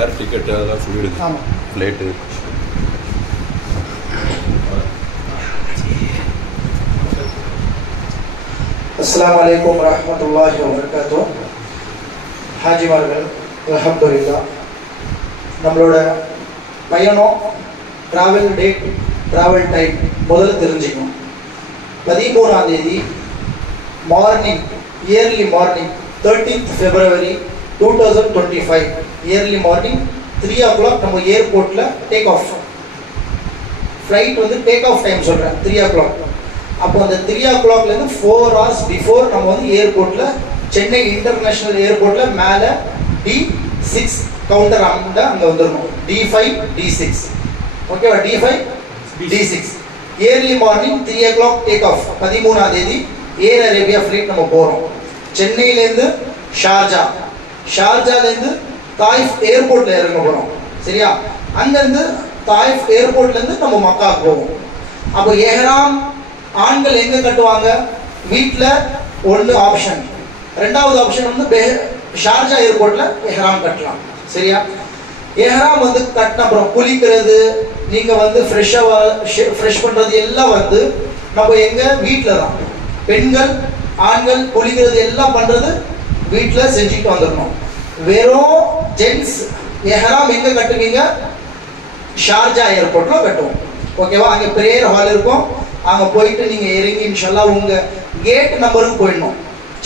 ஏர் ticket அதெல்லாம் சொல்லிடுங்க. ஆமாம், ஃப்ளைட்டு. அஸ்ஸலாமு அலைக்கும் வரஹ்மத்துல்லாஹி வபரகாத்துஹ். ஹாஜிமார்கள் அல்ஹம்துலில்லாஹ். நம்மளோட பயணம் ட்ராவல் டேட், ட்ராவல் டைம் முதல்ல தெரிஞ்சுக்கணும். 13ஆம் தேதி morning, early morning 13th February 2025 yearly morning 3 o'clock நம்ம ஏர்போர்ட்டில் டேக் ஆஃப். ஃப்ளைட் வந்து டேக் ஆஃப் டைம் சொல்கிறேன் 3 o'clock. அப்போ அந்த 3 o'clockலேருந்து 4 hours பிஃபோர் நம்ம வந்து ஏர்போர்ட்டில், சென்னை இன்டர்நேஷ்னல் ஏர்போர்ட்டில் மேலே D6 கவுண்டர் அங்கே வந்துடணும். D5 D6 ஓகேவா? D5 D6 early morning 3 o'clock take off. 13ஆம் தேதி ஏர் அரேபியா ஃப்ளைட் நம்ம போகிறோம். சென்னையிலேருந்து ஷார்ஜா, ஷார்ஜாலேருந்து தாயிஃப் ஏர்போர்ட்டில் இறங்க போகிறோம். சரியா? அங்கேருந்து தாயிஃப் ஏர்போர்ட்லேருந்து நம்ம மக்காவுக்கு போவோம். அப்போ எஹ்ராம் ஆண்கள் எங்கே கட்டுவாங்க? வீட்டில் ஒன்று ஆப்ஷன். ரெண்டாவது ஆப்ஷன் வந்து ஷார்ஜா ஏர்போர்ட்டில் எஹ்ராம் கட்டலாம். சரியா? எஹ்ராம் வந்து கட்டின அப்புறம் குளிக்கிறது, நீங்கள் வந்து ஃப்ரெஷ் பண்ணுறது எல்லாம் வந்து நம்ம எங்கள் வீட்டில் தான். பெண்கள் ஆண்கள் குளிக்கிறது எல்லாம் பண்ணுறது வீட்டில் செஞ்சுட்டு வந்துடணும். வெறும் ஜென்ஸ் எஹ்ராம் எங்கே கட்டுவீங்க? ஷார்ஜா ஏர்போர்ட்டில் கட்டுவோம். ஓகேவா? அங்கே ப்ரேயர் ஹால் இருக்கும். அங்கே போயிட்டு நீங்கள் இறங்கி இன்ஷால்லா உங்கள் கேட் நம்பருக்கு போயிடணும்.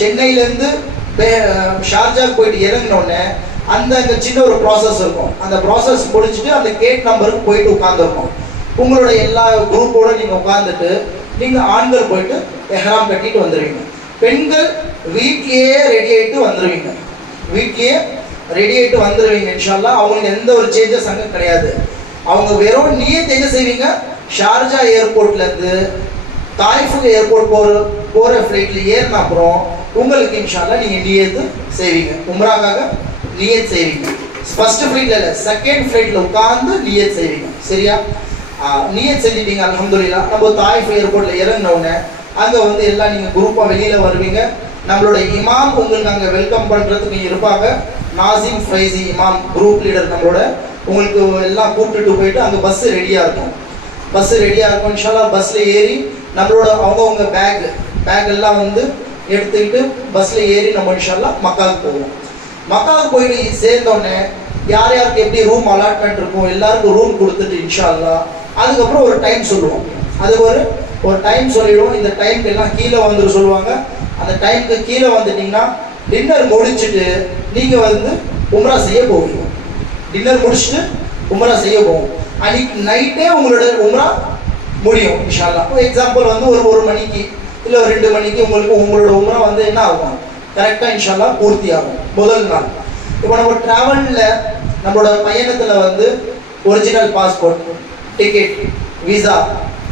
சென்னையிலேருந்து ஷார்ஜாவுக்கு போயிட்டு இறங்கினோடனே அந்த அங்கே சின்ன ஒரு ப்ராசஸ் இருக்கும். அந்த ப்ராசஸ் முடிச்சுட்டு அந்த கேட் நம்பருக்கு போயிட்டு உட்காந்துருக்கோம். உங்களோட எல்லா குரூப்போடு நீங்கள் உட்காந்துட்டு நீங்கள் ஆண்கள் போயிட்டு எஹ்ராம் கட்டிட்டு வந்துடுவீங்க. பெண்கள் வீட்லேயே ரெடி ஆகிட்டு வந்துடுவீங்க. வீட்லேயே ரெடி ஆகிட்டு வந்துடுவீங்க இன்ஷால்லா. அவங்களுக்கு எந்த ஒரு சேஞ்சஸ் அங்கே கிடையாது. அவங்க வெறும் நியத் என்ன செய்வீங்க? ஷார்ஜா ஏர்போர்ட்லேருந்து தாயிஃப் ஏர்போர்ட் போகிற ஃப்ளைட்டில் ஏறின அப்புறம் உங்களுக்கு இன்ஷால்லா நீங்கள் நியத்து செய்வீங்க. உம்ராக்காக நியத் செய்வீங்க. ஃபர்ஸ்ட் ஃப்ளைட்டில் இல்லை, செகண்ட் ஃப்ளைட்டில் உட்காந்து நியத் செய்வீங்க. சரியா? நியத் செஞ்சிட்டீங்க அல்ஹம்துலில்லாஹ். நம்ம தாயிஃப் ஏர்போர்ட்டில் இறங்கினோடனே அங்கே வந்து எல்லாம் நீங்கள் குரூப்பாக வெளியில் வருவீங்க. நம்மளோட இமாம் உங்களுக்கு அங்கே வெல்கம் பண்ணுறதுக்கு இருப்பாங்க. நாசிம் ஃபைசி இமாம் குரூப் லீடர் நம்மளோட உங்களுக்கு எல்லாம் கூப்பிட்டுட்டு போயிட்டு அங்கே பஸ்ஸு ரெடியாக இருக்கும். பஸ்ஸு ரெடியாக இருக்கும் இன்ஷால்லா. பஸ்ஸில் ஏறி நம்மளோட அவங்கவுங்க பேக் எல்லாம் வந்து எடுத்துக்கிட்டு பஸ்ஸில் ஏறி நம்ம இன்ஷால்லா மக்காவுக்கு போவோம். மக்காவுக்கு போயிட்டு சேர்ந்தோடனே யார் யாருக்கு எப்படி ரூம் அலாட்மெண்ட் இருக்கும் எல்லாருக்கும் ரூம் கொடுத்துட்டு இன்ஷால்லா அதுக்கப்புறம் ஒரு டைம் சொல்லுவோம். அது ஒரு டைம் சொல்லிடுவோம். இந்த டைமுக்கு எல்லாம் கீழே வந்துட்டு சொல்லுவாங்க. அந்த டைமுக்கு கீழே வந்துட்டிங்கன்னா டின்னர் முடிச்சுட்டு நீங்கள் வந்து உம்ரா செய்ய போவீங்க. டின்னர் முடிச்சுட்டு உம்ரா செய்ய போவோம். அன்னைக்கு நைட்டே உங்களோட உம்ரா முடியும் இன்ஷால்லா. எக்ஸாம்பிள் வந்து ஒரு மணிக்கு இல்லை ஒரு 2 மணிக்கு உங்களோட உம்ரா வந்து என்ன ஆகும்? கரெக்டாக இன்ஷால்லா பூர்த்தி ஆகும் முதல் நாள். இப்போ நம்ம ட்ராவலில் நம்மளோட பயணத்தில் வந்து original passport, ticket, visa,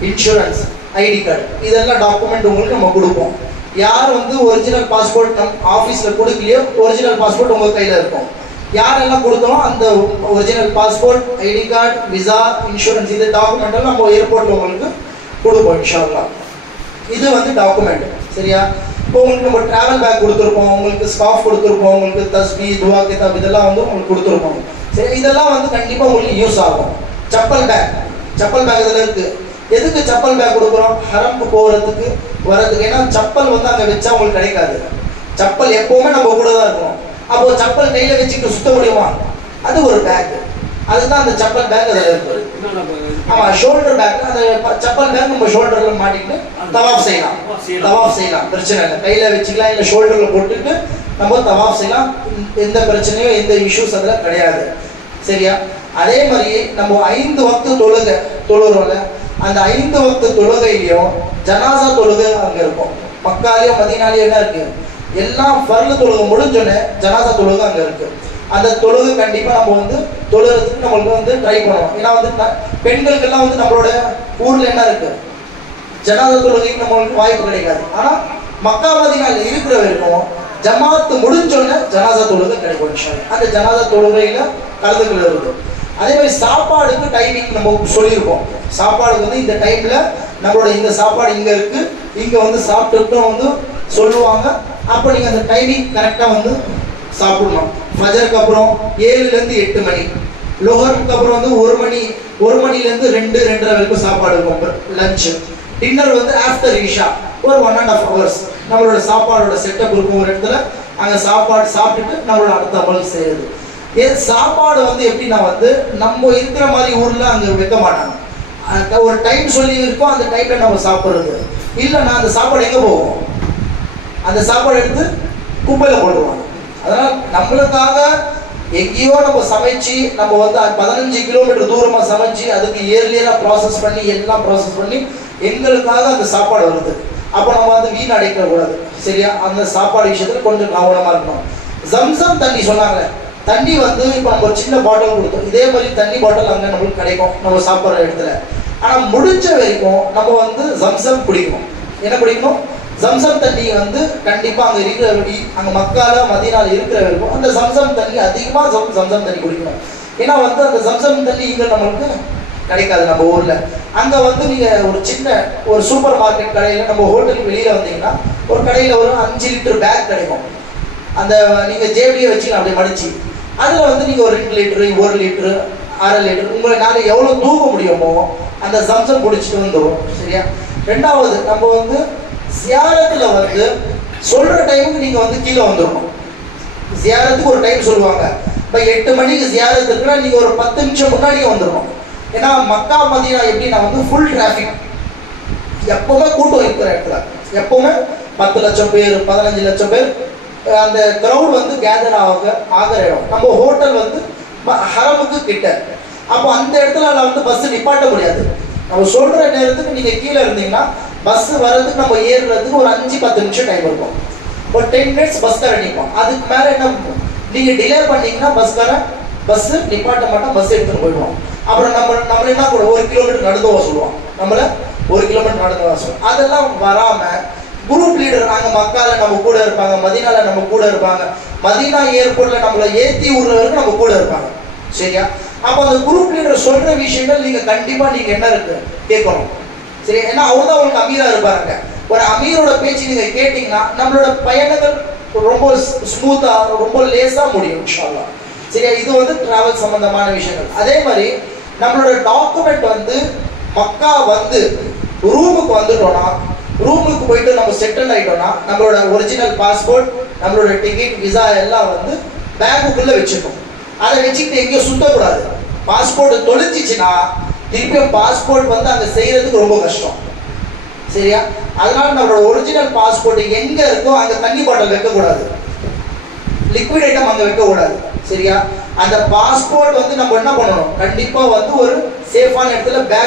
insurance, ID card இதெல்லாம் டாக்குமெண்ட் உங்களுக்கு நம்ம கொடுப்போம். யார் வந்து ஒரிஜினல் பாஸ்போர்ட் நம்ம ஆஃபீஸில் கொடுக்கலையோ ஒரிஜினல் பாஸ்போர்ட் உங்கள் கையில் இருக்கும். யாரெல்லாம் கொடுத்தோம் அந்த original passport, ID card, visa, insurance இது டாக்குமெண்ட் எல்லாம் நம்ம ஏர்போர்ட்டில் உங்களுக்கு கொடுப்போம் இன்ஷால்லா. இது வந்து டாக்குமெண்ட். சரியா? இப்போ உங்களுக்கு நம்ம ட்ராவல் பேக் கொடுத்துருப்போம், உங்களுக்கு ஸ்கார்ஃப் கொடுத்துருப்போம், உங்களுக்கு தஸ்பீ, துவா கிதாப் இதெல்லாம் வந்து உங்களுக்கு கொடுத்துருப்போம். சரி, இதெல்லாம் வந்து கண்டிப்பாக உங்களுக்கு யூஸ் ஆகும். செப்பல் பேக் இதில் இருக்குது. எதுக்கு செப்பல் பேக் கொடுக்குறோம்? ஹரம்க்கு போகிறதுக்கு வரதுக்கு. ஏன்னா செப்பல் வந்து அங்கே வச்சா உங்களுக்கு கிடைக்காது. செப்பல் எப்போவுமே நம்ம கூட தான் இருக்கணும். அப்போ செப்பல் கையில் வச்சுக்கிட்டு சுத்த முடியுமா? அது ஒரு பேக். அதுதான் அந்த செப்பல் பேக் அதில் இருக்குது. ஆமாம், ஷோல்டர் பேக். அந்த செப்பல் பேக் நம்ம ஷோல்டரில் மாட்டிக்கிட்டு தவாஃப் செய்யலாம். பிரச்சனை இல்லை. கையில் வச்சுக்கலாம், இல்லை ஷோல்டரில் போட்டுட்டு நம்ம தவாஃப் செய்யலாம். எந்த பிரச்சனையும் எந்த இஷ்யூஸ் அதில் கிடையாது. சரியா? அதே மாதிரி நம்ம 5 வக்து தொழுகிறோம்ல, அந்த 5 வக்து தொழுகையிலையும் ஜனாசா தொழுகை அங்கே இருக்கும். மக்காலையும் மதீனாலையும் என்ன இருக்குது? எல்லாம் ஃபர்லு தொழுகை முடிஞ்சோடனே ஜனாசா தொழுகை அங்கே இருக்குது. அந்த தொழுகை கண்டிப்பாக நம்ம வந்து தொழுகிறதுக்கு நம்மளுக்கு வந்து ட்ரை பண்ணுவோம். ஏன்னா வந்து பெண்களுக்கெல்லாம் வந்து நம்மளோட ஊரில் என்ன இருக்குது? ஜனாசா தொழுகைக்கு நம்மளுக்கு வாய்ப்பு கிடைக்காது. ஆனால் மக்கா மதீனாவில் இருக்கிற வரைக்கும் ஜமாத்து முடிஞ்சோடனே ஜனாசா தொழுகை கிடைக்கும். அந்த ஜனாசா தொழுகையில் கலந்துக்கிறது. அதே மாதிரி சாப்பாடுக்கு டைமிங் நம்ம சொல்லியிருக்கோம். சாப்பாடுக்கு வந்து இந்த டைமில் நம்மளோட இந்த சாப்பாடு இங்கே இருக்குது, இங்கே வந்து சாப்பிட்டுட்டும் வந்து சொல்லுவாங்க. அப்போ நீங்கள் அந்த டைமிங் கரெக்டாக வந்து சாப்பிடணும். ஃபஜருக்கு அப்புறம் 7லேருந்து 8 மணி, லோஹருக்கு அப்புறம் வந்து 1 மணிலேருந்து 2-2:30 வரைக்கும் சாப்பாடு இருக்கும் லஞ்சு. டின்னர் வந்து ஆஃப்டர் ஈஷா ஒரு 1.5 hours நம்மளோட சாப்பாடோட செட்டப் இருக்கும் ஒரு இடத்துல. அங்கே சாப்பாடு சாப்பிட்டுட்டு நம்மளோட அடுத்த அமல் செய்யுது. சாப்பாடு வந்து எப்படின்னா வந்து நம்ம இருக்கிற மாதிரி ஊரில் அங்கே வைக்க மாட்டாங்க. ஒரு டைம் சொல்லி இருக்கோம், அந்த டைமில் நம்ம சாப்பிட்றது இல்லைன்னா அந்த சாப்பாடு எங்கே போவோம்? அந்த சாப்பாடு எடுத்து குப்பையில் போட்டுருவாங்க. அதனால் நம்மளுக்காக எங்கேயோ நம்ம சமைச்சு நம்ம வந்து 15 கிலோமீட்டர் தூரமாக சமைச்சு அதுக்கு இயர்லியராக ப்ராசஸ் பண்ணி எல்லாம் ப்ராசஸ் பண்ணி எங்களுக்காக அந்த சாப்பாடு வருது. அப்போ நம்ம வந்து வீண் அடைக்கக்கூடாது. சரியா? அந்த சாப்பாடு விஷயத்தில் கொஞ்சம் கவனமாக இருக்கணும். ஜம்சம் தண்ணி சொன்னாங்க. தண்ணி வந்து இப்போ நம்ம ஒரு சின்ன பாட்டில் கொடுத்தோம், இதே மாதிரி தண்ணி பாட்டில் அங்கே நம்மளுக்கு கிடைக்கும் நம்ம சாப்பிட்ற இடத்துல. ஆனால் முடிஞ்ச வரைக்கும் நம்ம வந்து ஜம்சம் குடிக்கணும். என்ன குடிக்கணும்? ஜம்சம் தண்ணி வந்து கண்டிப்பாக அங்கே இருக்கிற அங்கே மக்கால மதீனால இருக்கிற வரைக்கும் அந்த ஜம்சம் தண்ணி அதிகமாக ஜம்சம் தண்ணி குடிக்கணும். ஏன்னா வந்து அந்த ஜம்சம் தண்ணி இங்கே நம்மளுக்கு கிடைக்காது நம்ம ஊரில். அங்கே வந்து நீங்கள் ஒரு சின்ன ஒரு சூப்பர் மார்க்கெட் கடையில் நம்ம ஹோட்டலுக்கு வெளியில் வந்தீங்கன்னா ஒரு கடையில் ஒரு 5 லிட்டர் பேக் கிடைக்கும். அந்த நீங்கள் ஜேபியை வச்சுக்கலாம் அப்படியே மடிச்சு. அதில் வந்து நீங்கள் ஒரு 2 லிட்டரு 1 லிட்டரு 1/2 லிட்டர் உங்களை நாங்கள் எவ்வளோ தூக்க முடியுமோ அந்த ஜம்சம் குடிச்சிட்டு வந்துடும். சரியா? ரெண்டாவது, நம்ம வந்து ஜியாரத்தில் வந்து சொல்கிற டைமுக்கு நீங்கள் வந்து கீழே வந்துடணும். ஜியாரத்துக்கு ஒரு டைம் சொல்லுவாங்க. இப்போ 8 மணிக்கு ஜியாரத்து இருக்குன்னா நீங்கள் ஒரு 10 நிமிஷம் முன்னாடியே வந்துடணும். ஏன்னா மக்கா மதீனா எப்படின்னா வந்து ஃபுல் டிராஃபிக், எப்போவுமே கூட்டம் இருக்கிற இடத்துல எப்போவுமே 10 லட்சம் பேர் 15 லட்சம் பேர் அந்த க்ரௌட் வந்து கேதர் ஆகிற இடம். நம்ம ஹோட்டல் வந்து ஹரமுக்கு கிட்ட. அப்போ அந்த இடத்துல வந்து பஸ் நிப்பாட்ட முடியாது. நம்ம சொல்கிற நேரத்துக்கு நீங்கள் கீழே இருந்தீங்கன்னா பஸ் வர்றதுக்கு நம்ம ஏறுறதுக்கு ஒரு 5-10 நிமிஷம் டைம் இருக்கும். ஒரு 10 மினிட்ஸ் பஸ்காரன் நிற்போம். அதுக்கு மேலே என்ன நீங்கள் டிலே பண்ணிங்கன்னா பஸ்ஸு நிப்பாட்ட மாட்டோம், பஸ் எடுத்துகிட்டு போயிடுவோம். அப்புறம் நம்ம என்ன கூட 1 கிலோமீட்டர் நடந்து வர சொல்லுவோம். நம்மளை 1 கிலோமீட்டர் நடந்து வர சொல்லுவோம். அதெல்லாம் வராமல் குரூப் லீடர் அங்கே மக்கால நம்ம கூட இருப்பாங்க, மதீனால நம்ம கூட இருப்பாங்க, மதீனா ஏர்போர்ட்ல நம்மளை ஏற்றி விடுறவருக்கு நம்ம கூட இருப்பாங்க. சரியா? அப்போ அந்த குரூப் லீடர் சொல்ற விஷயங்கள் நீங்க கண்டிப்பா நீங்க என்ன இருக்கு கேட்கணும். சரி? ஏன்னா அவர் தான் உங்களுக்கு அமீரா இருப்பாருங்க. ஒரு அமீரோட பேச்சு நீங்க கேட்டீங்கன்னா நம்மளோட பயணங்கள் ரொம்ப ஸ்மூத்தா ரொம்ப லேசா முடியும் இன்ஷா அல்லாஹ். சரியா? இது வந்து டிராவல் சம்பந்தமான விஷயங்கள். அதே மாதிரி நம்மளோட டாக்குமெண்ட் வந்து மக்கா வந்து ரூமுக்கு வந்துட்டோம்னா, ரூமுக்கு போயிட்டு நம்ம செட்டில் ஆகிட்டோம்னா நம்மளோட ஒரிஜினல் பாஸ்போர்ட் நம்மளோட டிக்கெட் விசா எல்லாம் வந்து பேங்குக்குள்ளே வச்சுக்கணும். அதை வச்சுக்கிட்டு எங்கேயும் சுத்தக்கூடாது. பாஸ்போர்ட் தொலைச்சிச்சுன்னா திருப்பியும் பாஸ்போர்ட் வந்து அங்கே செய்யறதுக்கு ரொம்ப கஷ்டம். சரியா? அதனால நம்மளோட ஒரிஜினல் பாஸ்போர்ட் எங்கே இருக்கோ அங்கே தண்ணி பாட்டில் வைக்கக்கூடாது, லிக்விட் ஐட்டம் அங்கே வைக்கக்கூடாது. சரியா? அந்த பாஸ்போர்ட் வந்து நம்ம என்ன பண்ணணும்? கண்டிப்பாக வந்து ஒரு சேஃபான இடத்துல பேக்